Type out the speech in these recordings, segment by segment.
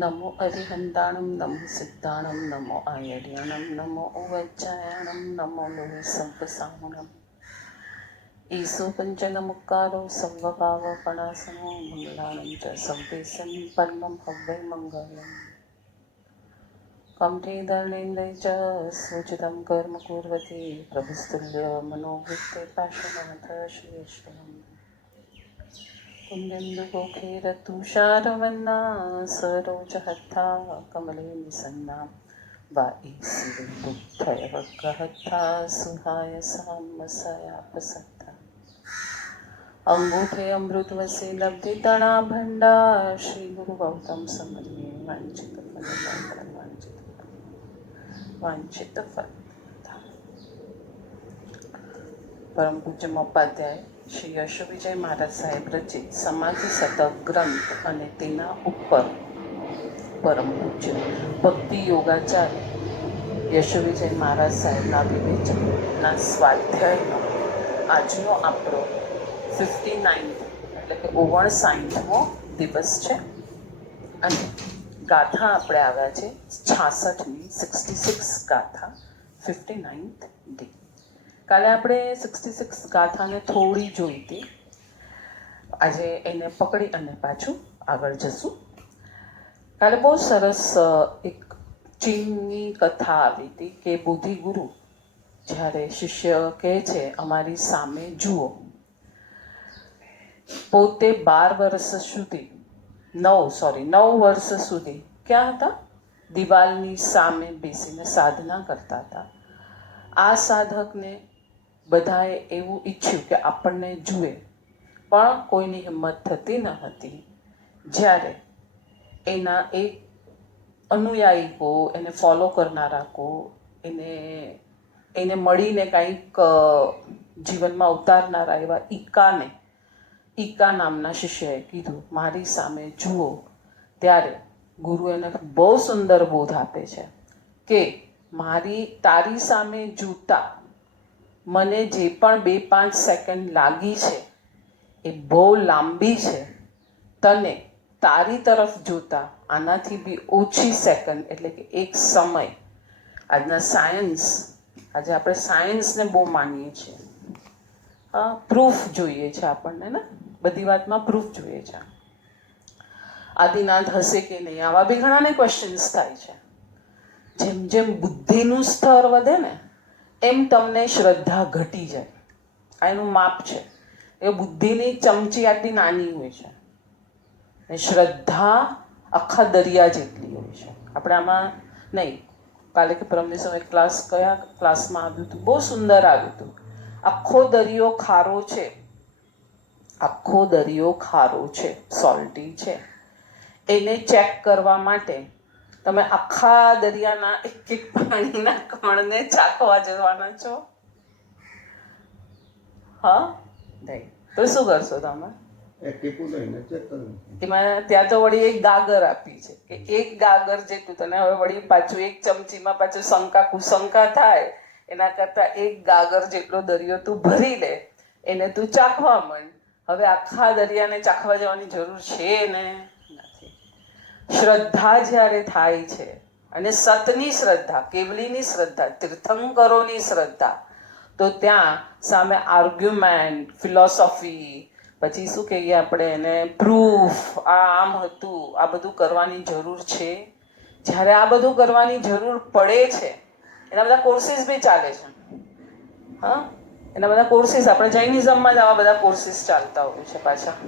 नमो अरिहन्ताणं नमो सिद्धाणं नमो आयर्याणं नमो उवज्जायाणं नमो लोहे सर्वसाहुणम् ईसो पञ्चनमुक्कारो सर्वभावपणासनो मङ्गलानं च सर्वेशं परमं हव्यै मङ्गलम् कण्ठेधर्णेन्द्रै च सूचितं कर्म कुर्वती प्रभुस्तुल्य मनोवृत्ते पाशुनाथ श्रीश्वरम् कुन्देन्दुकोखेरतुषारवन्ना सरोजहत्था कमले निसन्ना वाईसिरिन्दुत्थयवग्रहत्था सुहायसामसयापसत्ता अंगूठे अमृतवसे लब्धितणा भण्डा श्रीगुरुगौतम समर्ये वाञ्छितफल परम पूज्य मोपाध्याय શ્રી યશુવિજય મહારાજ સાહેબ રચિત સમાધિ શતક ગ્રંથ અને તેના ઉપર પરમ પૂજ્ય ભક્તિ યોગાચાર્ય યશુવિજય મહારાજ સાહેબના વિવેચનના સ્વાધ્યાયનો આજનો આપણો 59 એટલે કે 59મો દિવસ છે અને ગાથા આપણે આવ્યા છે 66મી 66 ગાથા 59th ડે. કાલે આપણે 66 ગાથાને થોડી જોઈ હતી. આજે એને પકડી અને પાછું આગળ જશું. કાલે બહુ સરસ એક ચીનની કથા આવી હતી કે બુદ્ધિગુરુ જ્યારે શિષ્ય કહે છે અમારી સામે જુઓ, પોતે 12 વર્ષ સુધી 9 વર્ષ સુધી ક્યાં હતા? દિવાલની સામે બેસીને સાધના કરતા હતા. આ સાધકને બધાએ એવું ઈચ્છ્યું કે આપણને જુએ, પણ કોઈની હિંમત થતી ન હતી. જ્યારે એના એક અનુયાયીકો, એને ફોલો કરનારા કો, એને મળીને કંઈક જીવનમાં ઉતારનારા એવા ઈકા નામના શિષ્યએ કીધું મારી સામે જુઓ, ત્યારે ગુરુ એને બહુ સુંદર બોધ આપે છે કે તારી સામે જોતા મને જે પણ 2-5 સેકન્ડ લાગી છે એ બહુ લાંબી છે. તને તારી તરફ જોતા આનાથી બી ઓછી સેકન્ડ એટલે કે એક સમય. આજે આપણે સાયન્સને બહુ માનીએ છીએ. પ્રૂફ જોઈએ છે આપણને, ને બધી વાતમાં પ્રૂફ જોઈએ છે. આદિનાથ હશે કે નહીં, આવા બી ઘણાને ક્વેશ્ચન્સ થાય છે. જેમ જેમ બુદ્ધિનું સ્તર વધે ને એમ તમને શ્રદ્ધા ઘટી જાય. આ એનું માપ છે. એ બુદ્ધિની ચમચી આટલી નાની હોય છે ને શ્રદ્ધા આખા દરિયા જેટલી હોય છે. આપણે આમાં નહીં, કાલે કે પરમ દિવસે એક કયા ક્લાસમાં આવ્યું હતું, બહુ સુંદર આવ્યું હતું. આખો દરિયો ખારો છે, સોલ્ટી છે. એને ચેક કરવા માટે તમે આખા દરિયાના એક પાણીના કણને ચાખવા જવાના છો? હા નહીં તો શું કરશો તમે? ત્યાં તો વળી એક ગાગર આપી છે કે એક ગાગર જેટલું તને હવે વળી પાછું એક ચમચીમાં પાછું શંકા કુશંકા થાય એના કરતાં એક ગાગર જેટલો દરિયો તું ભરી લે, એને તું ચાખવા માંડ. હવે આખા દરિયાને ચાખવા જવાની જરૂર છે ને નથી. શ્રદ્ધા જ્યારે થાય છે અને સતની શ્રદ્ધા, કેવલીની શ્રદ્ધા, તીર્થંકરોની શ્રદ્ધા, તો ત્યાં સામે આર્ગ્યુમેન્ટ, ફિલોસોફી, પછી શું કહીએ આપણે એને, પ્રૂફ, આમ હતું, આ બધું કરવાની જરૂર છે. જ્યારે આ બધું કરવાની જરૂર પડે છે, એના બધા કોર્સીસ બી ચાલે છે. એના બધા કોર્સીસ આપણે જૈનિઝમમાં જ આવા બધા કોર્સીસ ચાલતા હોય છે પાછા.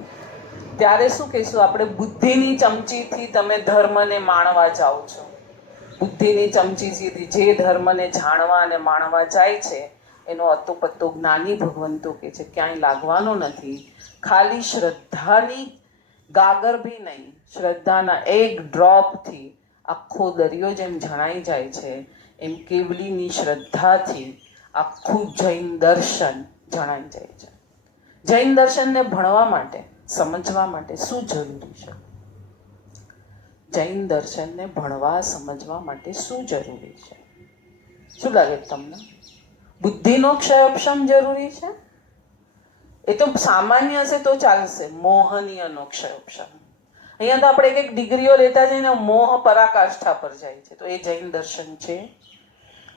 ત્યારે શું કહીશું આપણે? બુદ્ધિની ચમચીથી તમે ધર્મને માણવા જાઓ છો. બુદ્ધિની ચમચીથી જે ધર્મને જાણવા અને માણવા જાય છે એનો અતોપત્તો જ્ઞાની ભગવંતો કે છે ક્યાંય લાગવાનો નથી. ખાલી શ્રદ્ધાની ગાગર બી નહીં, શ્રદ્ધાના એક ડ્રોપથી આખો દરિયો જેમ જણાઈ જાય છે એમ કેવલીની શ્રદ્ધાથી આખું જૈન દર્શન જણાઈ જાય છે. જૈન દર્શનને ભણવા માટે, સમજવા માટે શું જરૂરી છે? જૈન દર્શનને ભણવા સમજવા માટે શું જરૂરી છે? શું લાગે તમને? બુદ્ધિનો ક્ષયોપશમ જરૂરી છે? એ તો સામાન્ય હશે તો ચાલશે, મોહનીયનો ક્ષયોપશમ. અહીંયા તો આપણે એક એક ડિગ્રીઓ લેતા જઈને મોહ પરાકાષ્ઠા પર જાય છે. તો એ જૈન દર્શન છે.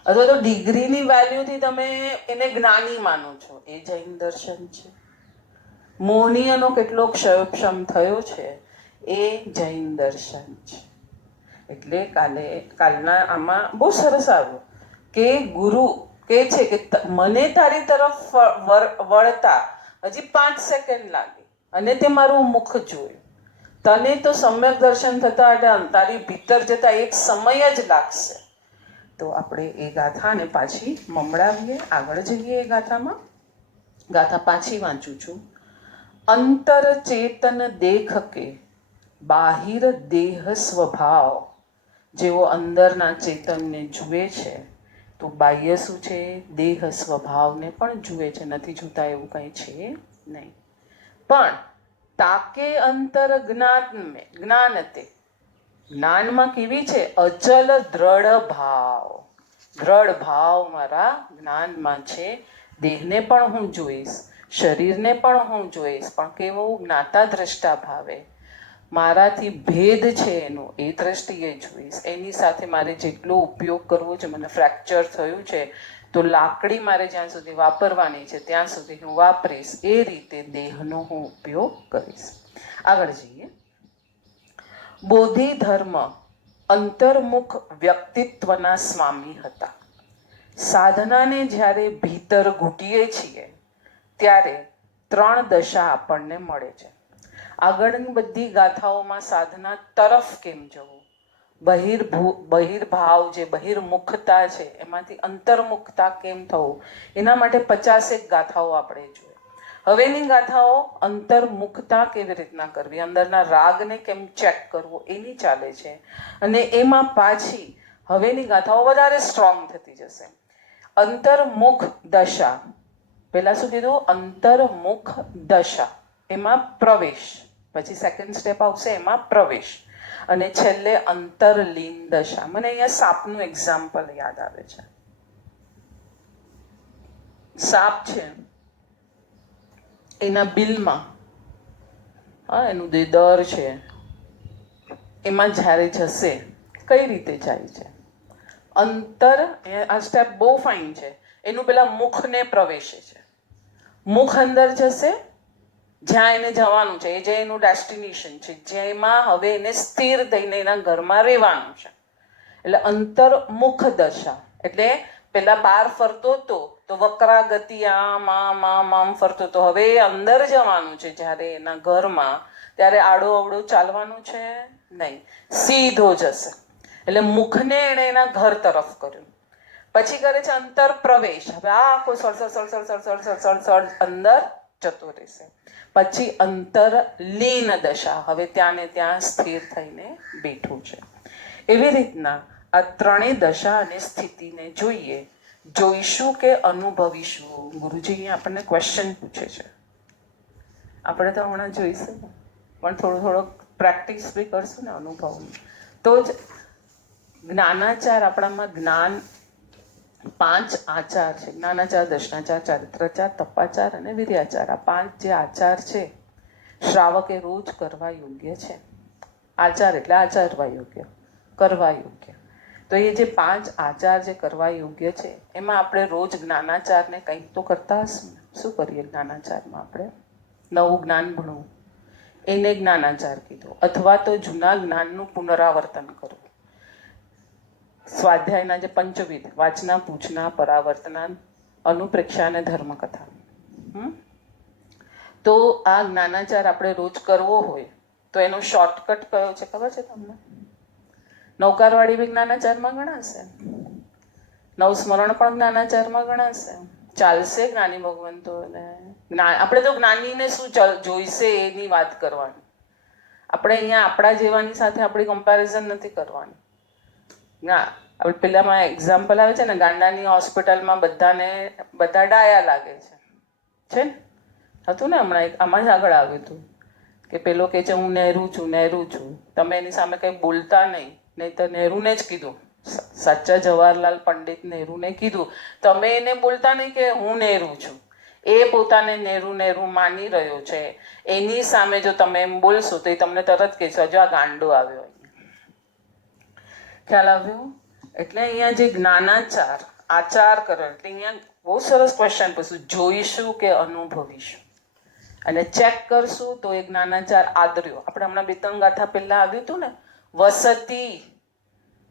અથવા તો ડિગ્રીની વેલ્યુથી તમે એને જ્ઞાની માનો છો, એ જૈન દર્શન છે. મોહનીયનો કેટલો ક્ષયોક્ષમ થયો છે, એ જૈન દર્શન છે. એટલે કાલના આમાં બહુ સરસ આવ્યું કે ગુરુ કે છે કે મને તારી તરફ વળતા હજી 5 સેકન્ડ લાગી અને તે મારું મુખ જોયું. તને તો સમ્યક દર્શન થતા તારી ભીતર જતા એક સમય જ લાગશે. તો આપણે એ ગાથાને પાછી મમડાવીએ, આગળ જઈએ. એ ગાથામાં ગાથા પાછી વાંચું છું. અંતર ચેતન દેખ કે બાહિર દેહ સ્વભાવ. જેવો અંદરના ચેતનને જુએ છે તો બાહ્ય શું છે? દેહ સ્વભાવને પણ જુએ છે. નથી જોતા એવું કંઈ છે નહીં. પણ તાકે અંતર જ્ઞાનતે, જ્ઞાનમાં કેવી છે? અચલ દ્રઢ ભાવ. દ્રઢ ભાવ મારા જ્ઞાનમાં છે. દેહને પણ હું જોઈશ, શરીરને પણ હું જોઈશ, પણ કેવું? જ્ઞાતા દ્રષ્ટા ભાવે. મારાથી ભેદ છે એનો એ દ્રષ્ટિએ જોઈશ. એની સાથે મારે જેટલો ઉપયોગ કરવો છે, મને ફ્રેક્ચર થયું છે તો લાકડી મારે જ્યાં સુધી વાપરવાની છે ત્યાં સુધી હું વાપરીશ. એ રીતે દેહનો હું ઉપયોગ કરીશ. આગળ જઈએ. બોધિ ધર્મ અંતર્મુખ વ્યક્તિત્વના સ્વામી હતા. સાધનાને જ્યારે ભીતર ઘૂંટીએ છીએ ત્યારે 3 દશા આપણને મળે છે. આગળની બધી ગાથાઓમાં સાધના તરફ કેમ જવું, બહિર્ભાવ જે બહિર્મુખતા છે એમાંથી અંતર્મુખતા કેમ થવું, એના માટે 50 ગાથાઓ આપણે જોઈએ. હવેની ગાથાઓ અંતર્મુખતા કેવી રીતના કરવી, અંદરના રાગને કેમ ચેક કરવો, એની ચાલે છે. અને એમાં પાછી હવેની ગાથાઓ વધારે સ્ટ્રોંગ થતી જશે. અંતર્મુખ દશા, પહેલા શું કીધું? અંતર્મુખ દશા, એમાં પ્રવેશ. પછી સેકન્ડ સ્ટેપ આવશે, એમાં પ્રવેશ. અને છેલ્લે અંતરલીન દશા. મને અહીંયા સાપનું એક્ઝામ્પલ યાદ આવે છે. સાપ છે, એના બિલમાં એનું જે દર છે એમાં જ્યારે જશે કઈ રીતે જાય છે? અંતર, આ સ્ટેપ બહુ ફાઇન છે. એનું પેલા મુખને પ્રવેશે છે. મુખ અંદર જશે જ્યાં એને જવાનું છે, એ જે એનું ડેસ્ટિનેશન છે, જેમાં હવે એને સ્થિર થઈને એના ઘરમાં રહેવાનું છે. એટલે અંતર્મુખ દશા એટલે પેલા બહાર ફરતો હતો તો વક્રાગતિ આમ ફરતો હતો. હવે અંદર જવાનું છે જ્યારે એના ઘરમાં, ત્યારે આડો અવડો ચાલવાનું છે નહીં, સીધો જશે. એટલે મુખને એણે એના ઘર તરફ કર્યું. પછી કરે છે અંતર પ્રવેશ. હવે આ આખો સળ અંદર જતો રહેશે. પછી અંતરલીન દશા, હવે ત્યાં ને ત્યાં સ્થિર થઈને બેઠું છે. એવી રીતના આ 3 દશા અને સ્થિતિને જોઈશું કે અનુભવીશું? ગુરુજી અહીંયા આપણને ક્વેશ્ચન પૂછે છે. આપણે તો હમણાં જોઈશું પણ થોડોક પ્રેક્ટિસ બી કરશું ને અનુભવની, તો જ જ્ઞાનાચાર આપણામાં જ્ઞાન 5 આચાર છે. જ્ઞાનાચાર, દર્શનાચાર, ચારિત્રાચાર, તપાચાર અને વિર્યાચાર. આ 5 જે આચાર છે શ્રાવકે રોજ કરવા યોગ્ય છે. આચાર એટલે આચરવા યોગ્ય, કરવા યોગ્ય. તો એ જે 5 આચાર જે કરવા યોગ્ય છે એમાં આપણે રોજ જ્ઞાનાચારને કંઈક તો કરતા હશું. શું કરીએ જ્ઞાનાચારમાં? આપણે નવું જ્ઞાન ભણવું, એને જ્ઞાનાચાર કીધો. અથવા તો જૂના જ્ઞાનનું પુનરાવર્તન કરવું. સ્વાધ્યાયના જે પંચવિધ, વાચના, પૂછના, પરાવર્તના, અનુપ્રેક્ષા અને ધર્મકથા. તો આ જ્ઞાનાચાર આપણે રોજ કરવો હોય તો એનો શોર્ટકટ કયો છે ખબર છે તમને? નૌકારવાળી બી જ્ઞાનાચારમાં ગણાશે, નવસ્મરણ પણ જ્ઞાનાચારમાં ગણાશે. ચાલશે જ્ઞાની ભગવંતોને. આપણે તો જ્ઞાનીને શું જોઈશે એની વાત કરવાની. આપણે અહીંયા આપણા જેવાની સાથે આપણી કમ્પેરિઝન નથી કરવાની. ના, આપણે પેલામાં એક્ઝામ્પલ આવે છે ને, ગાંડાની હોસ્પિટલમાં બધા ડાયા લાગે છે ને? હતું ને હમણાં આમાં જ આગળ આવ્યું હતું કે પેલો કહે છે હું નહેરુ છું. તમે એની સામે કંઈ બોલતા નહીં તો નહેરુને જ કીધું, સાચા જવાહરલાલ પંડિત નહેરુને કીધું, તમે એને બોલતા નહીં કે હું નહેરુ છું. એ પોતાને નેરું નેરું માની રહ્યો છે, એની સામે જો તમે એમ બોલશો તો એ તમને તરત કહેશો જો આ ગાંડો આવ્યો. ખ્યાલ આવ્યો? એટલે અહીંયા જે જ્ઞાનાચાર આચાર કરે એટલે અહીંયા બહુ સરસ ક્વેશ્ચન પૂછ્યું, જોઈશું કે અનુભવીશું? અને ચેક કરશું તો એ જ્ઞાનાચાર આદર્યો. આપણે હમણાં બે ત્રણ ગાથા પહેલા આવ્યું હતું ને, વસતી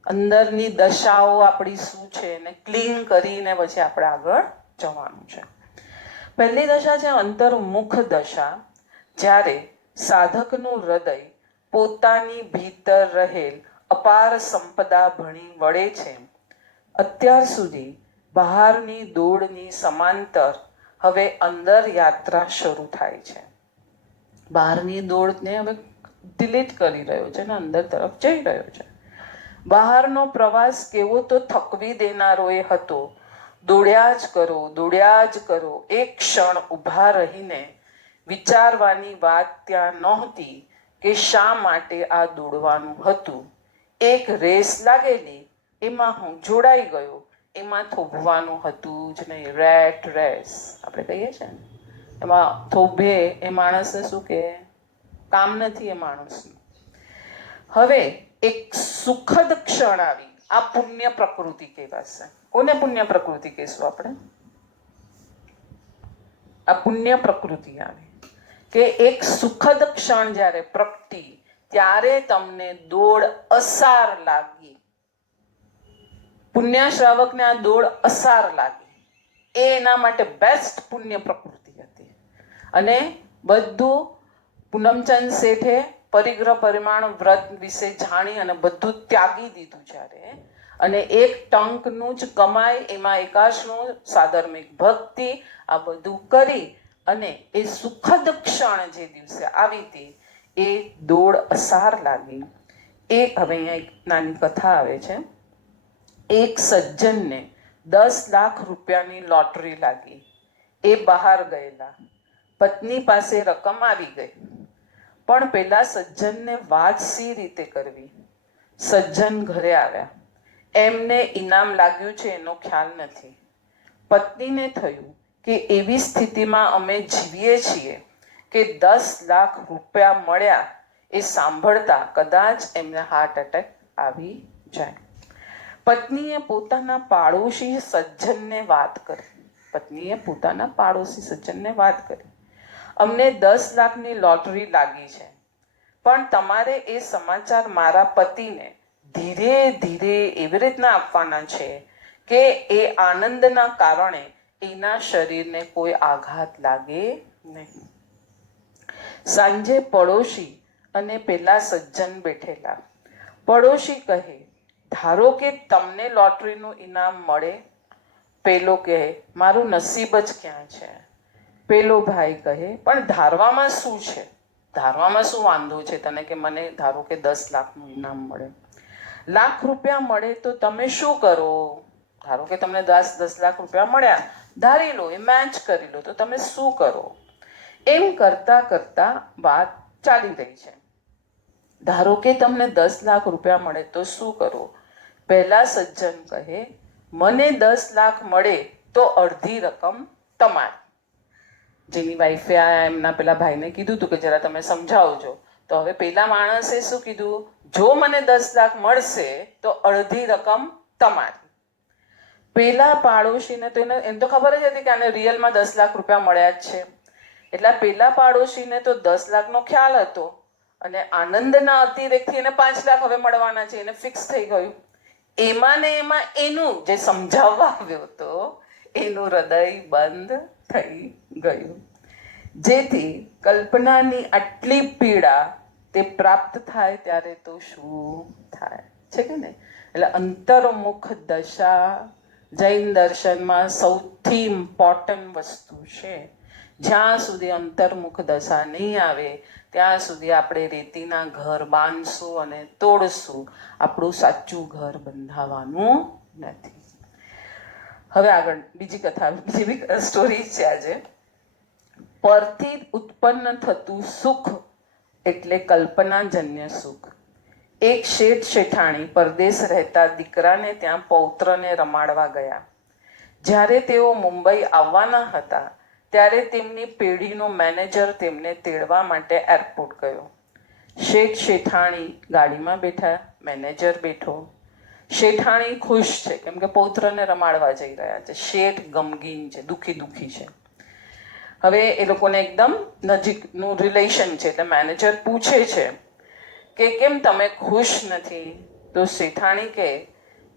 અંદરની દશાઓ આપણી શું છે ને ક્લીન કરીને પછી આપણે આગળ જવાનું છે. પહેલી દશા છે અંતર્મુખ દશા. જ્યારે સાધકનું હૃદય પોતાની ભીતર રહેલ અપાર સંપદા ભણી વળે છે. અત્યાર સુધી બહારની દોડની સમાંતર હવે અંદર યાત્રા શરૂ થાય છે. બહારની દોડને હવે ડિલીટ કરી રહ્યો છે ને અંદર તરફ જઈ રહ્યો છે. બહારનો પ્રવાસ કેવો તો થકવી દેનારો એ હતો. દોડ્યા જ કરો, દોડ્યા જ કરો. એક ક્ષણ ઊભા રહીને વિચારવાની વાત ત્યાં નહોતી કે શા માટે આ દોડવાનું હતું. એક રેસ લાગેલી, એમાં હું જોડાઈ ગયો, એમાં થોભવાનું હતું જ નહીં. રેટ રેસ આપણે કહીએ છીએ ને, એમાં થોભે એ માણસને શું કે કામ નથી એ માણસનું. હવે એક સુખદ ક્ષણ આવી. આ પુણ્ય પ્રકૃતિ કહેવાશે. કોને પુણ્ય પ્રકૃતિ કહેશું આપણે? આ પુણ્ય પ્રકૃતિ આવી કે એક સુખદ ક્ષણ જ્યારે પ્રગટી ત્યારે તમને દોડ અસાર લાગી. પુણ્ય શ્રાવકને આ દોડ અસાર લાગી. એ એના માટે બેસ્ટ પુણ્ય પ્રકૃતિ હતી. અને બધું પૂનમચંદ શેઠે પરિગ્રહ પરિમાણ વ્રત વિશે જાણી અને બધું ત્યાગી દીધું જ્યારે, અને એક ટંકનું જ કમાઈ એમાં એકાશનું સાધર્મિક ભક્તિ આ બધું કરી અને એ સુખદ ક્ષણ જે દિવસે આવી હતી એ દોડ અસાર લાગી. એ હવે અહીંયા એક નાની કથા આવે છે. એક સજ્જનને 10 લાખ રૂપિયાની લોટરી લાગી. એ બહાર ગયેલા. પત્ની પાસે રકમ આવી ગઈ, પણ પેલા સજ્જનને વાત સી રીતે કરવી? સજ્જન ઘરે આવ્યા. એમને ઇનામ લાગ્યું છે એનો ખ્યાલ નથી. પત્નીને થયું કે એવી સ્થિતિમાં અમે જીવીએ છીએ કે 10 લાખ રૂપિયા મળ્યા એ સાંભળતા કદાચ એમને હાર્ટ એટેક આવી જાય. પત્નીએ પોતાના પાડોશી સજ્જનને વાત કરી. પત્નીએ પોતાના પાડોશી સજ્જનને વાત કરી, અમને 10 લાખની લોટરી લાગી છે, પણ તમારે એ સમાચાર મારા પતિને ધીરે ધીરે એવી રીતના આપવાના છે કે એ આનંદના કારણે એના શરીરને કોઈ આઘાત લાગે નહીં. સાંજે પડોશી અને પેલા સજ્જન બેઠેલા. પડોશી કહે, ધારો કે તમને લોટરીનું ઇનામ મળે. પેલો કહે, મારું નસીબ જ ક્યાં છે. પેલો ભાઈ કહે, પણ ધારવામાં શું છે? ધારવામાં શું વાંધો છે તને કે મને ધારો કે 10 લાખનું ઇનામ મળે? લાખ રૂપિયા મળે તો તમે શું કરો? ધારો કે તમને 10 લાખ રૂપિયા મળ્યા, ધારી લો, એ મેચ કરી લો, તો તમે શું કરો? એમ કરતા કરતા વાત ચાલી રહી છે. ધારો કે તમને 10 લાખ રૂપિયા મળે તો શું કરો? પહેલા સજ્જન કહે, મને 10 લાખ મળે તો અડધી રકમ તમારી. જેની વાઈફે આ એમના પેલા ભાઈને કીધું હતું કે જરા તમે સમજાવજો, તો હવે પેલા માણસે શું કીધું? જો મને 10 લાખ મળશે તો અડધી રકમ તમારી. પેલા પાડોશીને તો એમ તો ખબર જ હતી કે આને રિયલમાં 10 લાખ રૂપિયા મળ્યા જ છે. એટલે પેલા પાડોશીને તો 10 લાખનો ખ્યાલ હતો અને આનંદના અતિરેકથી એને 5 લાખ હવે મળવાના છે, એને ફિક્સ થઈ ગયું. એમાં ને એમાં એનું જે સમજાવવા આવ્યો હતો એનું હૃદય બંધ થઈ ગયું. જેથી કલ્પનાની આટલી પીડા તે પ્રાપ્ત થાય ત્યારે તો શું થાય છે કે નહીં? એટલે અંતર્મુખ દશા જૈન દર્શનમાં સૌથી ઇમ્પોર્ટન્ટ વસ્તુ છે. જ્યાં સુધી અંતર્મુખ દશા નહીં આવે ત્યાં સુધી આપણે રેતીના ઘર બાંધશું અને તોડશું, આપણું સાચું ઘર બંધાવાનું નથી. હવે આગળ બીજી કથા, બીજી સ્ટોરી છે આજે. પરથી ઉત્પન્ન થતું સુખ એટલે કલ્પનાજન્ય સુખ. એક શેઠ શેઠાણી પરદેશ રહેતા દીકરાને ત્યાં પૌત્રને રમાડવા ગયા. જ્યારે તેઓ મુંબઈ આવવાના હતા ત્યારે તેમની પેઢીનો મેનેજર તેમને તેડવા માટે એરપોર્ટ ગયો. શેઠ શેઠાણી ગાડીમાં બેઠા, મેનેજર બેઠો. શેઠાણી ખુશ છે કેમ કે પૌત્રને રમાડવા જઈ રહ્યા છે. શેઠ ગમગીન છે, દુખી છે. હવે એ લોકોને એકદમ નજીકનું રિલેશન છે એટલે મેનેજર પૂછે છે કે કેમ તમે ખુશ નથી? તો શેઠાણી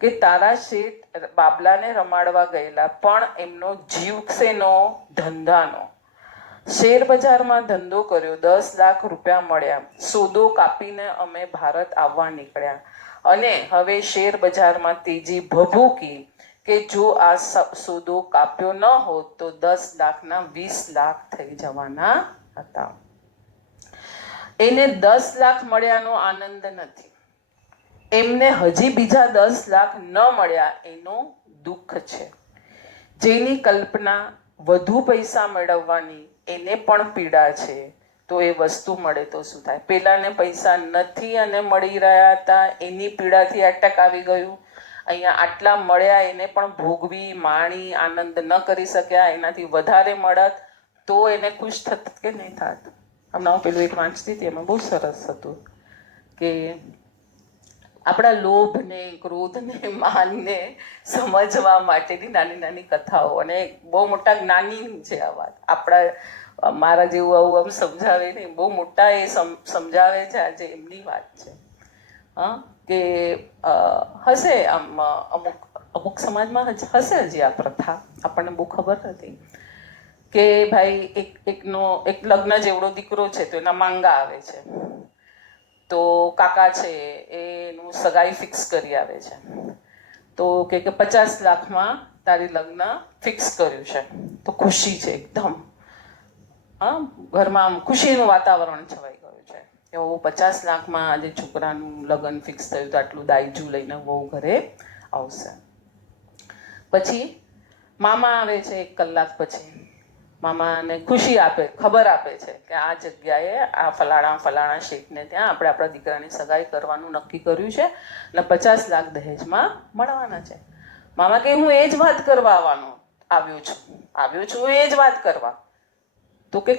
કે તારા શેઠ બાબલાને રમાડવા ગયેલા પણ એમનો જીવ શેનો? ધંધાનો. શેર બજારમાં ધંધો કર્યો, 10 લાખ રૂપિયા મળ્યા, સોદો કાપીને અમે ભારત આવવા નીકળ્યા અને હવે શેર બજારમાં તેજી ભભૂકી કે જો આ સોદો કાપ્યો ન હોત તો 10 લાખના 20 લાખ થઈ જવાના હતા. એને 10 લાખ મળ્યાનો આનંદ નથી, એમને હજી બીજા 10 લાખ ન મળ્યા એનું દુઃખ છે. જેની કલ્પના વધુ પૈસા મેળવવાની એને પણ પીડા છે, તો એ વસ્તુ મળે તો શું થાય? પેલાને પૈસા નથી અને મળી રહ્યા હતા, એની પીડાથી એટેક આવી ગયું. અહીંયા આટલા મળ્યા એને પણ ભોગવી માણી આનંદ ન કરી શક્યા, એનાથી વધારે મળત તો એને ખુશ થત કે નહીં થાત? હમણાં હું પેલું એક વાંચતી હતી, એમાં બહુ સરસ હતું કે આપણા લોભને, ક્રોધને, માનને સમજવા માટેની નાની નાની કથાઓ, અને બહુ મોટા જ્ઞાની છે આ વાત. આપણા મારા જેવું આવું આમ સમજાવે નહીં, બહુ મોટા એ સમજાવે છે. આજે એમની વાત છે. હા, કે હશે આમ અમુક સમાજમાં હશે હજી આ પ્રથા, આપણને બહુ ખબર નથી. કે ભાઈ એક લગ્ન જેવડો દીકરો છે તો એના માંગા આવે છે, તો કાકા છે એનું સગાઈ ફિક્સ કરી આવે છે, તો કે 50 લાખમાં તારી લગ્ન ફિક્સ કર્યું છે. તો ખુશી છે એકદમ, હા, ઘરમાં આમ ખુશીનું વાતાવરણ છવાઈ ગયું છે. એવો 50 લાખમાં આજે છોકરાનું લગ્ન ફિક્સ થયું તો આટલું દાયજું લઈને બહુ ઘરે આવશે. પછી મામા આવે છે 1 કલાક પછી, મામાને ખુશી આપે, ખબર આપે છે કે આ જગ્યાએ આ ફલાણા શેઠને ત્યાં આપણે આપણા દીકરાની સગાઈ કરવાનું નક્કી કર્યું છે અને 50 લાખ દહેજમાં મળવાના છે. મામા કે હું એ જ વાત કરવા આવ્યો છું એ જ વાત કરવા. તો કે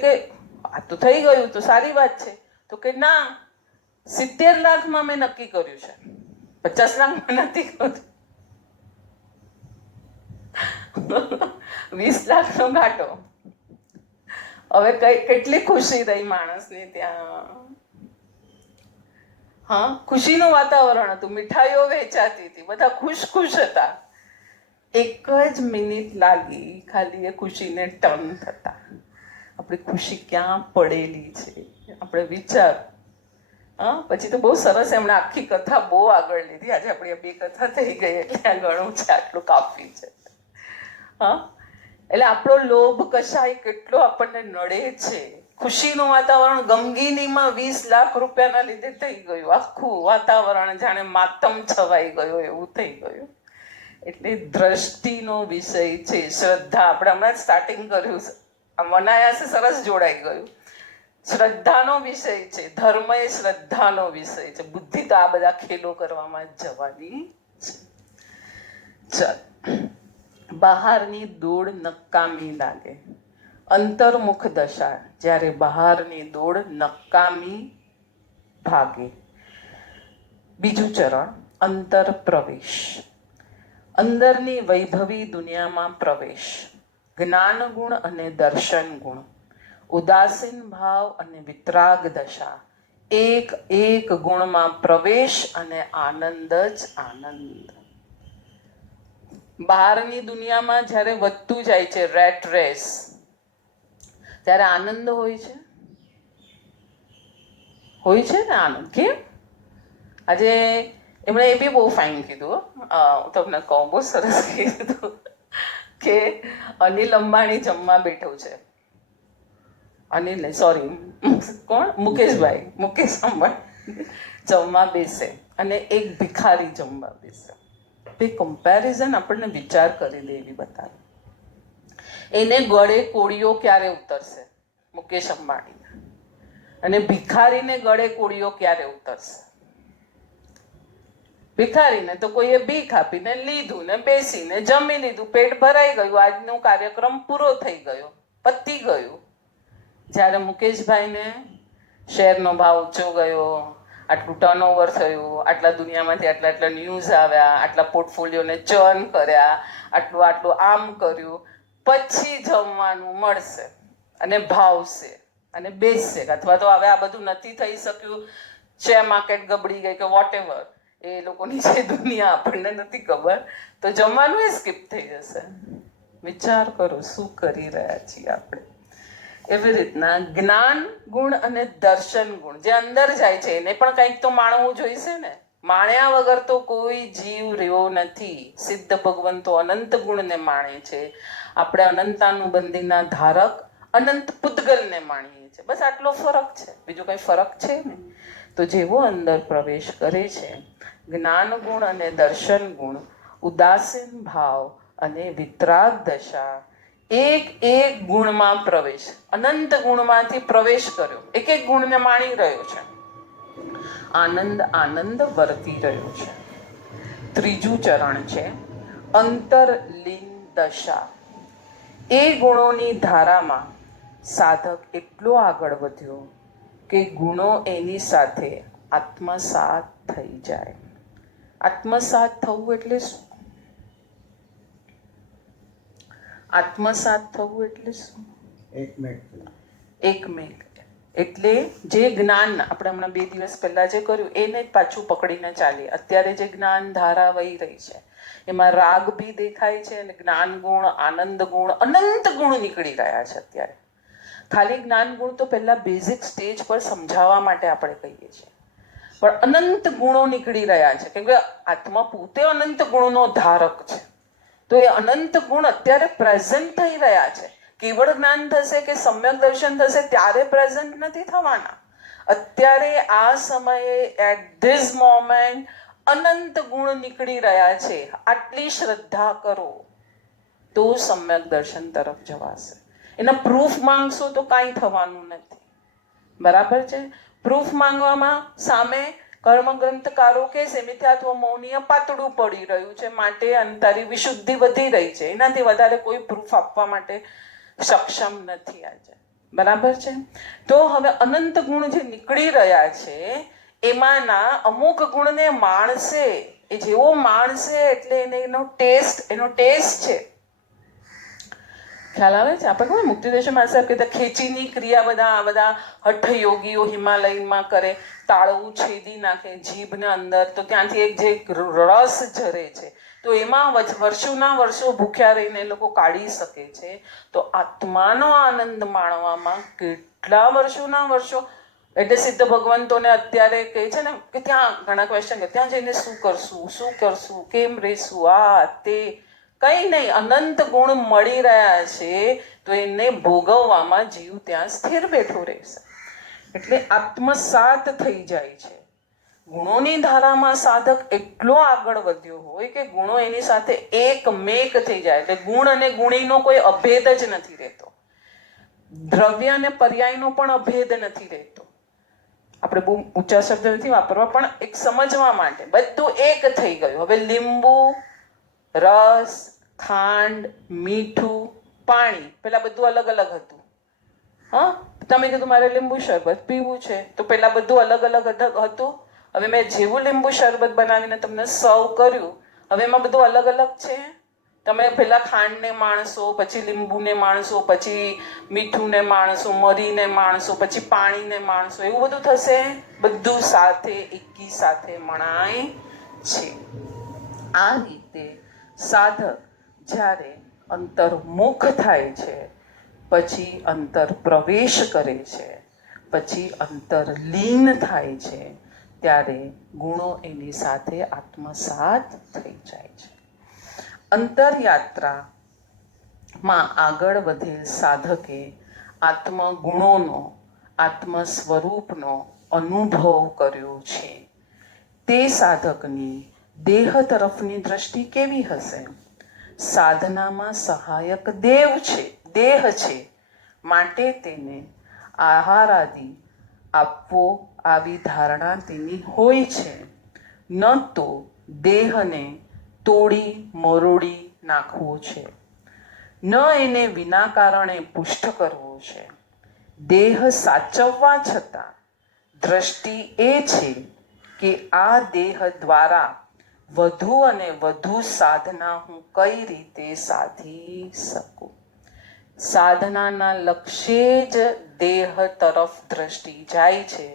આ તો થઈ ગયું તો સારી વાત છે. તો કે ના, 70 લાખમાં મેં નક્કી કર્યું છે, 50 લાખમાં નથી કર્યું. 20 લાખનો ઘાટો. હવે કેટલી ખુશી રહી માણસને ત્યાં. હા, ખુશીનું વાતાવરણ હતું, મીઠાઈઓ વેચાતી હતી, બધા ખુશ હતા. એક જ મિનિટ લાગી ખાલી એ ખુશીને ટર્ન થતા. આપણી ખુશી ક્યાં પડેલી છે આપણે વિચાર. હા, પછી તો બહુ સરસ એમણે આખી કથા બહુ આગળ લીધી. આજે આપણી 2 કથા થઈ ગઈ એટલે ઘણું છે, આટલું કાફી છે. હા, એટલે આપણો લોભ કશાય કેટલો આપણને નડે છે. ખુશીનું વાતાવરણ ગમગીનીમાં 20 લાખ રૂપિયાના લીધે થઈ ગયું, આખું વાતાવરણ જાણે માતમ છવાઈ ગયો એવું થઈ ગયું. એટલે દ્રષ્ટિનો વિષય છે. શ્રદ્ધા, આપણે હમણાં જ સ્ટાર્ટિંગ કર્યું છે, મનાયાસે સરસ જોડાઈ ગયું. શ્રદ્ધાનો વિષય છે, ધર્મ એ શ્રદ્ધાનો વિષય છે. બુદ્ધિ તો આ બધા ખેલો કરવામાં જવાની છે. ચાલ, બહારની દોડ નકામી લાગે, અંતર્મુખ દશા, જ્યારે બહારની દોડ નકામી ભાગે. બીજું ચરણ, અંતર પ્રવેશ, અંદરની વૈભવી દુનિયામાં પ્રવેશ. જ્ઞાન ગુણ અને દર્શન ગુણ, ઉદાસીન ભાવ અને વિતરાગ દશા, એક ગુણમાં પ્રવેશ અને આનંદ જ આનંદ. બહારની દુનિયામાં જ્યારે વધતું જાય છે રેટ રેસ, ત્યારે આનંદ હોય છે ને આનંદ. કેમ? આજે એમણે એ બી બહુ ફાઇન કીધું, હું તમને કહું, બહુ સરસ કીધું કે અનિલ અંબાણી જમવા બેઠો છે. મુકેશ અંબાણી જમવા બેસે અને એક ભિખારી જમવા બેસે. એ કમ્પેરિઝન આપણને વિચાર કરી દે એવી બતાવે. એને ગળે કોળીઓ ક્યારે ઉતરશે? મુકેશ અંબાણીને. અને ભિખારીને ગળે કોળીઓ ક્યારે ઉતરશે? ભિખારીને તો કોઈએ ભીખ આપીને લીધું ને બેસીને જમી લીધું, પેટ ભરાઈ ગયું, આજનો કાર્યક્રમ પૂરો થઈ ગયો, પતી ગયું. જ્યારે મુકેશભાઈને શેરનો ભાવ ઊંચો ગયો, આટલું ટર્નઓવર થયું, આટલા દુનિયામાંથી આટલા આટલા ન્યૂઝ આવ્યા, આટલા પોર્ટફોલિયોને ચર્ન કર્યા, આટલું આટલું આમ કર્યું, પછી જમવાનું મળશે અને ભાવશે અને બેસશે. અથવા તો હવે આ બધું નથી થઈ શક્યું, શેર માર્કેટ ગબડી ગઈ કે વોટ એવર, એ લોકોની જે દુનિયા આપણને નથી ખબર, તો જમવાનું એ સ્કીપ થઈ જશે. વિચાર કરો શું કરી રહ્યા છીએ આપણે. એવી રીતના જ્ઞાન ગુણ અને દર્શન ગુણ જે અંદર જાય છે એને પણ કંઈક તો માણવું જોઈશે ને. માણ્યા વગર તો કોઈ જીવ રહ્યો નથી. સિદ્ધ ભગવંતો અનંત ગુણને માણે છે, આપણે અનંતાનુબંધીના ધારક અનંત પૂતગલને માણીએ છીએ. બસ આટલો ફરક છે, બીજો કઈ ફરક છે ને. તો જેવો અંદર પ્રવેશ કરે છે, જ્ઞાન ગુણ અને દર્શન ગુણ, ઉદાસીન ભાવ અને વિતરાગ દશા, એક એક ગુણમાં પ્રવેશ, અનંત ગુણમાંથી પ્રવેશ કર્યો, એક એક ગુણને માણી રહ્યો છે, આનંદ આનંદ વર્તી રહ્યો છે. ત્રીજું ચરણ છે અંતરલીન દશા. એ ગુણોની ધારામાં સાધક એટલો આગળ વધ્યો કે ગુણો એની સાથે આત્મસાત થઈ જાય. આત્મસાત થવું એટલે શું? આત્મસાત થવું એટલે શું? એકમેક એટલે જે જ્ઞાન આપણે હમણાં 2 દિવસ પહેલા જે કર્યું એને જ પાછું પકડીને ચાલીએ. અત્યારે જે જ્ઞાન ધારા વહી રહી છે એમાં રાગ બી દેખાય છે અને જ્ઞાન ગુણ, આનંદ ગુણ, અનંત ગુણ નીકળી રહ્યા છે. અત્યારે ખાલી જ્ઞાન ગુણ તો પહેલા બેઝિક સ્ટેજ પર સમજાવવા માટે આપણે કહીએ છીએ, પણ અનંત ગુણો નીકળી રહ્યા છે કેમ કે આત્મા પોતે અનંત ગુણનો ધારક છે. તો એ અનંત ગુણ અત્યારે પ્રેઝન્ટ થઈ રહ્યા છે. કેવળ જ્ઞાન થશે કે સમ્યક દર્શન થશે ત્યારે પ્રેઝન્ટ નથી થવાના. અત્યારે આ સમયે એટ ધીસ મોમેન્ટ અનંત ગુણ નીકળી રહ્યા છે. આટલી શ્રદ્ધા કરો તો સમ્યક દર્શન તરફ જવાશે. એના પ્રૂફ માંગશો તો કાંઈ થવાનું નથી. બરાબર છે? પ્રૂફ માંગવામાં સામે કર્મગ્રંથકારો કે મિથ્યાત્વ મૌનીય પાતળું પડી રહ્યું છે, માટે અંતરી વિશુદ્ધિ વધી રહી છે. એનાથી વધારે કોઈ પ્રૂફ આપવા માટે સક્ષમ નથી આજે. બરાબર છે? તો હવે અનંત ગુણ જે નીકળી રહ્યા છે એમાંના અમુક ગુણને માણશે. એ જેવો માણશે એટલે એનો ટેસ્ટ છે. ખ્યાલ આવે છે? આપણે ખબર મુક્તિદેશમાં સાહેબ કહેતા ખેંચીની ક્રિયા બધા હઠ યોગીઓ હિમાલયમાં કરે, તાળવું છેદી નાખે જીભને અંદર, તો ત્યાંથી એક જે રસ ઝરે છે, તો એમાં વર્ષોના વર્ષો ભૂખ્યા રહીને એ લોકો કાઢી શકે છે. તો આત્માનો આનંદ માણવામાં કેટલા વર્ષોના વર્ષો. એટલે સિદ્ધ ભગવંતોને અત્યારે કહે છે ને કે ત્યાં ઘણા ક્વેશ્ચન કે ત્યાં જઈને શું કરશું, કેમ રહેશું, આ તે કંઈ નહીં, અનંત ગુણ મળી રહ્યા છે તો એને ભોગવવામાં જીવ ત્યાં સ્થિર બેઠો રહેશે. એટલે આત્મસાત થઈ જાય છે. ગુણોની ધારામાં સાધક એટલો આગળ વધ્યો હોય કે ગુણો એની સાથે એકમેક થઈ જાય. એટલે ગુણ અને ગુણીનો કોઈ અભેદ જ નથી રહેતો. દ્રવ્ય અને પર્યાયનો પણ અભેદ નથી રહેતો. આપણે બહુ ઊંચા શબ્દ નથી વાપરવા, પણ એક સમજવા માટે બધું એક થઈ ગયું. હવે લીંબુ, રસ, ખાંડ, મીઠું, પાણી, પેલા બધું અલગ અલગ હતું. હા, તમે કીધું મારે લીંબુ શરબત પીવું છે તો પેલા બધું અલગ અલગ હતું. હવે મેં જેવું લીંબુ શરબત બનાવીને તમને સર્વ કર્યું, હવે એમાં બધું અલગ અલગ છે. તમે પેલા ખાંડને માણશો, પછી લીંબુને માણશો, પછી મીઠુંને માણશો, મરીને માણશો, પછી પાણીને માણશો, એવું બધું થશે? બધું સાથે એકી સાથે મણાય છે. આ રીતે સાધક જ્યારે અંતર્મુખ થાય છે, પછી અંતર પ્રવેશ કરે છે, પછી અંતરલીન થાય છે, ત્યારે ગુણો એની સાથે આત્મસાત થઈ જાય છે. અંતરયાત્રામાં આગળ વધેલ સાધકે આત્મગુણોનો, આત્મ સ્વરૂપનો અનુભવ કર્યો છે. તે સાધકની દેહ તરફની દ્રષ્ટિ કેવી હશે? સાધનામાં સહાયક દેહ છે, માટે તેને આહાર આદિ આપવો આવી ધારણા તેની હોય છે. ન તો દેહને તોડી મરોડી નાખવો છે. ન એને વિના કારણે પુષ્ટ કરવો છે. દેહ સાચવવા છતાં દ્રષ્ટિ એ છે કે આ દેહ દ્વારા વધુ અને વધુ સાધના હું કઈ રીતે સાધી શકું. સાધનાના લક્ષ્યે જ દેહ તરફ દ્રષ્ટિ જાય છે,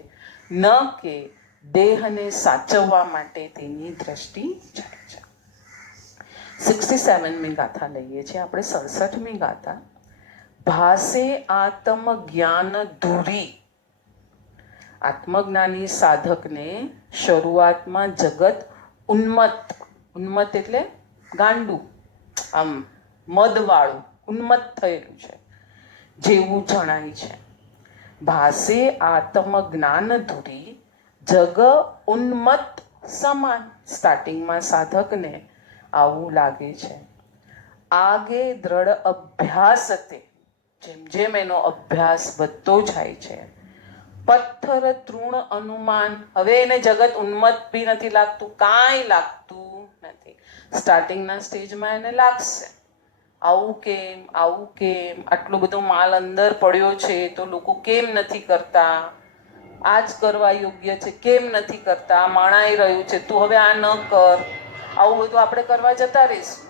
ન કે દેહને સાચવવા માટે તેની દ્રષ્ટિ જાય છે. 67મી ગાથા લઈએ છીએ આપણે. 67મી ગાથા. ભાસે આત્મ જ્ઞાન ધૂરી. આત્મજ્ઞાની સાધકને શરૂઆતમાં જગત ઉન્મત્ત એટલે ગાંડું, આમ મદવાળું, ઉન્મત્ત થયેલું છે જેવું જણાય છે. ભાસે આત્મ જ્ઞાન ધૂરી જગ ઉન્મત્ત સમાન. સ્ટાર્ટિંગમાં સાધકને આવું લાગે છે. આગે દ્રઢ અભ્યાસ તે, જેમ જેમ એનો અભ્યાસ વધતો જાય છે. પથ્થર તૃણ અનુમાન. હવે એને જગત ઉન્મત્ત બી નથી લાગતું, કાંઈ લાગતું નથી. સ્ટાર્ટિંગના સ્ટેજમાં એને લાગશે આવું કેમ, આટલો બધો માલ અંદર પડ્યો છે તો લોકો કેમ નથી કરતા, આ જ કરવા યોગ્ય છે, કેમ નથી કરતા, માણાઈ રહ્યું છે, તું હવે આ ન કર. આવું બધું આપણે કરવા જતા રહીશું.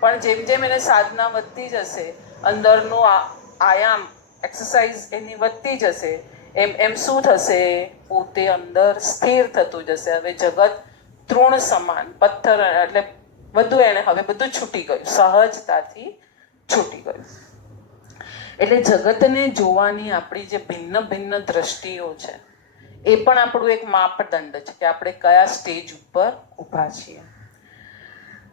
પણ જેમ જેમ એને સાધના વધતી જશે, અંદરનો આયામ એક્સરસાઇઝ એની વધતી જશે, એમ એમ શું થશે, પોતે અંદર સ્થિર થતું જશે. હવે જગત તૃણ સમાન, પથ્થર એટલે બધું એને હવે બધું છૂટી ગયું, સહજતાથી છૂટી ગયું. એટલે જગતને જોવાની આપણી જે ભિન્ન ભિન્ન દ્રષ્ટિઓ છે એ પણ આપણું એક માપદંડ છે કે આપણે કયા સ્ટેજ ઉપર ઊભા છીએ.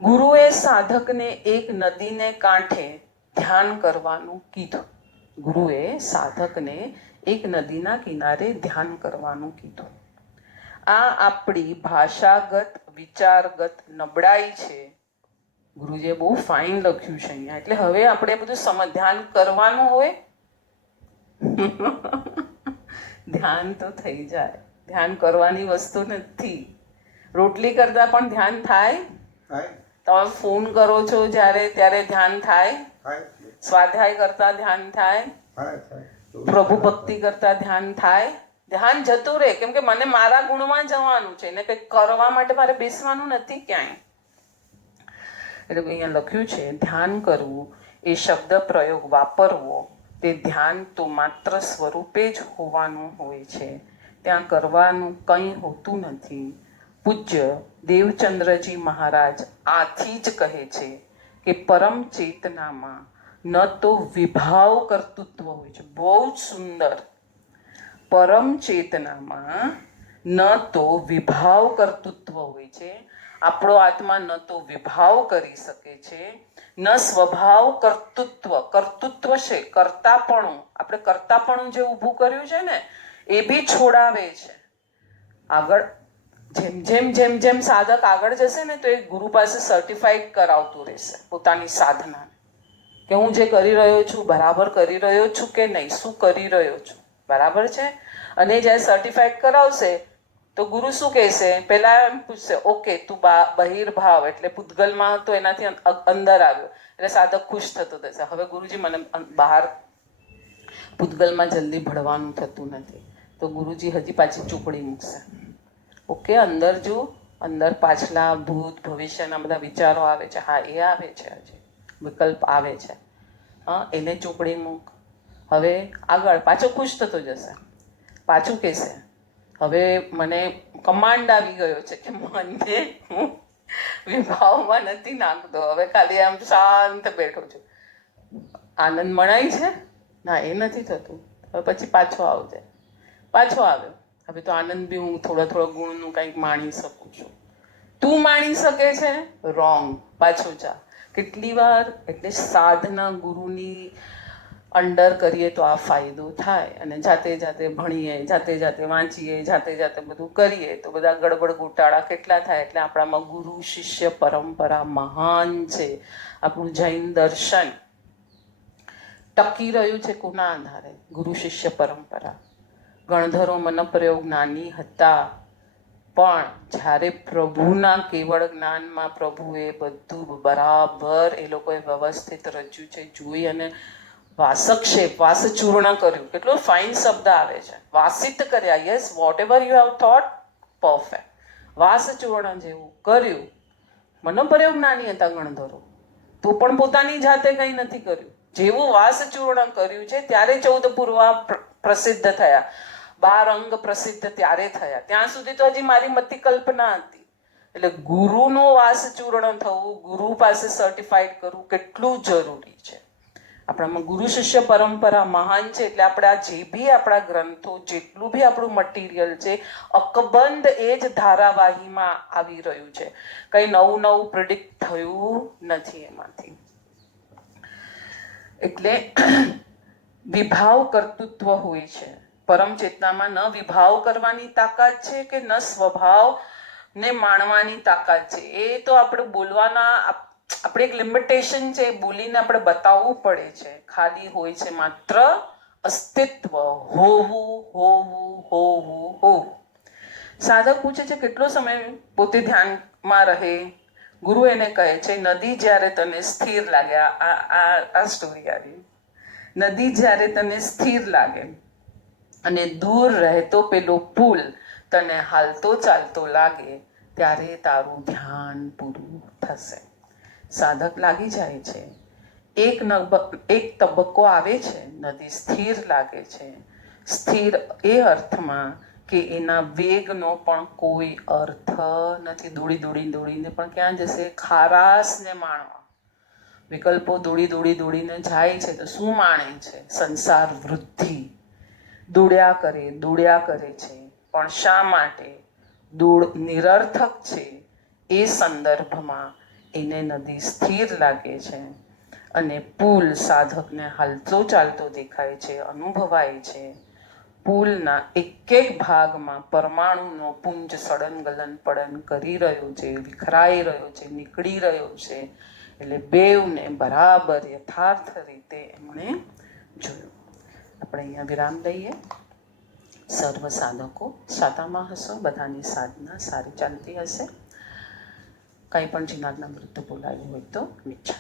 ગુરુએ સાધકને એક નદીને કાંઠે ધ્યાન કરવાનું કીધું. ગુરુએ સાધકને એક નદીના કિનારે ધ્યાન કરવાનું કીધું. આ આપણી ભાષાગત વિચારગત નબળાઈ છે. ગુરુજીએ બહુ ફાઇન લખ્યું છે અહીંયા. એટલે હવે આપણે બધું ધ્યાન કરવાનું હોય ધ્યાન તો થઈ જાય. ધ્યાન કરવાની વસ્તુ નથી. રોટલી કરતા પણ ધ્યાન થાય. તમે ફોન કરો છો જ્યારે ત્યારે ધ્યાન થાય. સ્વાધ્યાય કરતા ધ્યાન થાય. પ્રભુ ભક્તિ કરતા ધ્યાન થાય. ધ્યાન જતું રહે, કેમ કે મને મારા ગુણમાં જવાનું છે ને કંઈક કરવા માટે મારે બેસવાનું નથી ક્યાંય. એટલે અહીંયા લખ્યું છે ધ્યાન કરવું એ શબ્દ પ્રયોગ વાપરવો તે ધ્યાન તો માત્ર સ્વરૂપે જ હોવાનું હોય છે, ત્યાં કરવાનું કંઈ હોતું નથી. પૂજ્ય દેવચંદ્રજી મહારાજ આથી જ કહે છે કે પરમ ચેતનામાં ન તો વિભાવ કર્તૃત્વ હોય છે. બહુ જ સુંદર. પરમ ચેતનામાં ન તો વિભાવ કર્તૃત્વ હોય છે. આપણો આત્મા ન તો વિભાવ કરી શકે છે, ન સ્વભાવ કર્તૃત્વ. કર્તૃત્વ છે કર્તાપણું. આપણે કર્તાપણું જે ઊભું કર્યું છે ને એ બી છોડાવે છે. આગળ જેમ જેમ જેમ જેમ સાધક આગળ જશે ને તો એ ગુરુ પાસે સર્ટિફાઈડ કરાવતું રહેશે પોતાની સાધના, કે હું જે કરી રહ્યો છું બરાબર કરી રહ્યો છું કે નહીં, શું કરી રહ્યો છું, બરાબર છે. અને જ્યારે સર્ટિફાઈડ કરાવશે તો ગુરુ શું કહેશે, પહેલા એમ પૂછશે ઓકે તું બહિર્ભાવ એટલે પૂતગલમાં તો એનાથી અંદર આવ્યો એટલે સાધક ખુશ થતો થશે. હવે ગુરુજી મને બહાર પૂતગલમાં જલ્દી ભળવાનું થતું નથી, તો ગુરુજી હજી પાછી ચોપડી મૂકશે. ઓકે અંદર જો, અંદર પાછલા ભૂત ભવિષ્યના બધા વિચારો આવે છે, હા એ આવે છે, હજી વિકલ્પ આવે છે, હા એને ચોપડી મૂક. હવે આગળ પાછો ખુશ થતો જશે. પાછું કહેશે હવે મને કમાન્ડ આવી ગયો છે કે મને હું વિભાવમાં નથી નાખતો, હવે ખાલી આમ શાંત બેઠો છું. આનંદ મણાય છે ના, એ નથી થતું. હવે પછી પાછો આવજે. પાછો આવ્યો. હવે તો આનંદ બી હું થોડા થોડા ગુણનું કંઈક માણી શકું છું. તું માણી શકે છે, રોંગ. પાછું જા. કેટલી વાર એટલે સાધના ગુરુની અંડર કરીએ તો આ ફાયદો થાય, અને જાતે જાતે ભણીએ, જાતે જાતે વાંચીએ, જાતે જાતે બધું કરીએ તો બધા ગડબડ ગોટાળા કેટલા થાય. એટલે આપણામાં ગુરુ શિષ્ય પરંપરા મહાન છે. આપણું જૈન દર્શન ટકી રહ્યું છે કોના આધારે? ગુરુ શિષ્ય પરંપરા. ગણધરો મન પ્રયોગ જ્ઞાની હતા પણ જ્યારે પ્રભુના કેવળ જ્ઞાનમાં પ્રભુએ બધું બરાબર એ લોકોએ વ્યવસ્થિત રચ્યું છે જોઈ અને વાસક્ષેપ વાસચૂર્ણ કર્યું. કેટલો ફાઇન શબ્દ આવે છે, વાસિત કર્યા. Yes, whatever you have thought perfect. વાસચૂર્ણ જેવું કર્યું. મનોપર્યોગ જ્ઞાની હતા ગણધરો, તો પણ પોતાની જાતે કંઈ નથી કર્યું. જેવું વાસચૂર્ણ કર્યું છે ત્યારે 14 પૂર્વા પ્રસિદ્ધ થયા, 12 અંગ પ્રસિદ્ધ ત્યારે થયા. ત્યાં સુધી તો હજી મારી મતિ કલ્પના હતી. એટલે ગુરુનું વાસચૂર્ણ થવું, ગુરુ પાસે સર્ટિફાઈડ કરવું કેટલું જરૂરી છે. આપણામાં ગુરુ શિષ્ય પરંપરા મહાન છે. એટલે આપણે આ જે બી આપણા ગ્રંથો, જેટલું બી આપણું મટીરિયલ છે, અકબંધ એ જ ધારાવાહીમાં આવી રહ્યું છે. કંઈ નવું નવું પ્રિડિક્ટ થયું નથી એમાંથી. એટલે વિભાવ કર્તૃત્વ હોય છે. પરમ ચેતનામાં ન વિભાવ કરવાની તાકાત છે કે ન સ્વભાવ ને માણવાની તાકાત છે. એ તો આપણે બોલવાના આપણે એક લિમિટેશન છે, બોલીને આપણે બતાવવું પડે છે. ખાલી હોય છે માત્ર અસ્તિત્વ, હોવું હોવું હોવું હોવું. સાધક પૂછે છે કેટલો સમય પોતે ધ્યાનમાં રહે. ગુરુ એને કહે છે નદી જ્યારે તને સ્થિર લાગે, આ સ્ટોરી આવી. નદી જ્યારે તને સ્થિર લાગે અને દૂર રહેતો પેલો પુલ તને હાલતો ચાલતો લાગે, ત્યારે તારું ધ્યાન પૂરું થશે. સાધક લાગી જાય છે. એક તબક્કો આવે છે, નદી સ્થિર લાગે છે. સ્થિર એ અર્થમાં કે એના વેગનો પણ કોઈ અર્થ નથી. દોડીને પણ ક્યાં જશે? ખારાશને માણવા. વિકલ્પો દોડીને જાય છે તો શું માણે છે? સંસાર વૃદ્ધિ. દોડ્યા કરે છે. પણ શા માટે? દોડ નિરર્થક છે. એ સંદર્ભમાં એને નદી સ્થિર લાગે છે અને પુલ સાધકને હાલતો ચાલતો દેખાય છે, અનુભવાય છે. પુલના એક ભાગમાં પરમાણુનો પુંજ સડન ગલન પડન કરી રહ્યો છે, વિખરાઈ રહ્યો છે, નીકળી રહ્યો છે. એટલે બેવને બરાબર યથાર્થ રીતે એમણે જોયું. આપણે અહીંયા વિરામ લઈએ. સર્વ સાધકો સાતામાં હશો, બધાની સાધના સારી ચાલતી હશે. કંઈ પણ જીનાગના મૃત્યુ બોલાવ્યું હોય તો નીચે